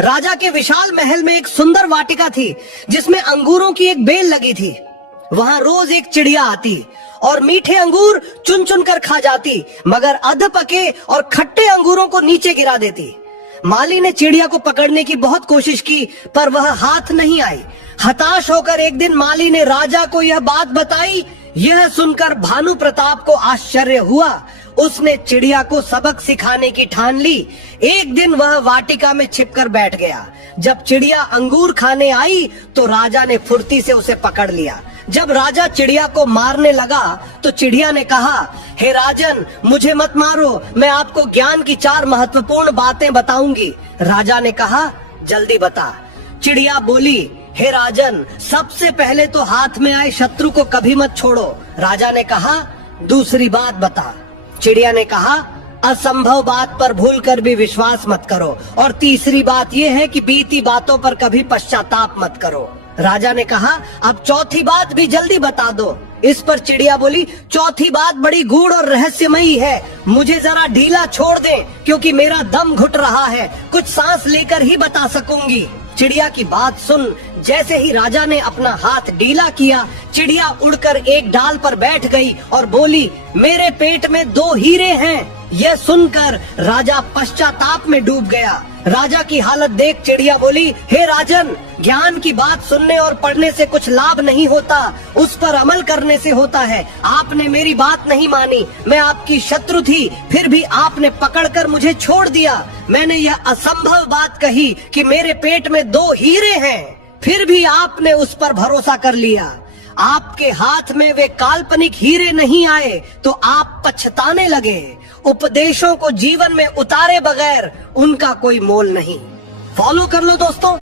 राजा के विशाल महल में एक सुंदर वाटिका थी जिसमें अंगूरों की एक बेल लगी थी। वहां रोज एक चिड़िया आती और मीठे अंगूर चुन चुन कर खा जाती, मगर अध पके और खट्टे अंगूरों को नीचे गिरा देती। माली ने चिड़िया को पकड़ने की बहुत कोशिश की, पर वह हाथ नहीं आई। हताश होकर एक दिन माली ने राजा को यह बात बताई। यह सुनकर भानु प्रताप को आश्चर्य हुआ। उसने चिड़िया को सबक सिखाने की ठान ली। एक दिन वह वाटिका में छिपकर बैठ गया। जब चिड़िया अंगूर खाने आई तो राजा ने फुर्ती से उसे पकड़ लिया। जब राजा चिड़िया को मारने लगा तो चिड़िया ने कहा, हे राजन, मुझे मत मारो, मैं आपको ज्ञान की 4 महत्वपूर्ण बातें बताऊंगी। राजा ने कहा, जल्दी बता। चिड़िया बोली, हे राजन, सबसे पहले तो हाथ में आए शत्रु को कभी मत छोड़ो। राजा ने कहा, दूसरी बात बता। चिड़िया ने कहा, असंभव बात पर भूलकर भी विश्वास मत करो, और तीसरी बात यह है कि बीती बातों पर कभी पश्चाताप मत करो। राजा ने कहा, अब चौथी बात भी जल्दी बता दो। इस पर चिड़िया बोली, चौथी बात बड़ी गूढ़ और रहस्यमयी है, मुझे जरा ढीला छोड़ दें, क्योंकि मेरा दम घुट रहा है, कुछ सांस लेकर ही बता सकूंगी। चिड़िया की बात सुन जैसे ही राजा ने अपना हाथ ढीला किया, चिड़िया उड़कर एक डाल पर बैठ गई और बोली, मेरे पेट में 2 हीरे हैं। यह सुनकर राजा पश्चाताप में डूब गया। राजा की हालत देख चिड़िया बोली, हे राजन, ज्ञान की बात सुनने और पढ़ने से कुछ लाभ नहीं होता, उस पर अमल करने से होता है। आपने मेरी बात नहीं मानी, मैं आपकी शत्रु थी, फिर भी आपने पकड़कर मुझे छोड़ दिया। मैंने यह असंभव बात कही कि मेरे पेट में 2 हीरे हैं, फिर भी आपने उस पर भरोसा कर लिया। आपके हाथ में वे काल्पनिक हीरे नहीं आए तो आप पछताने लगे। उपदेशों को जीवन में उतारे बगैर उनका कोई मोल नहीं। फॉलो कर लो दोस्तों।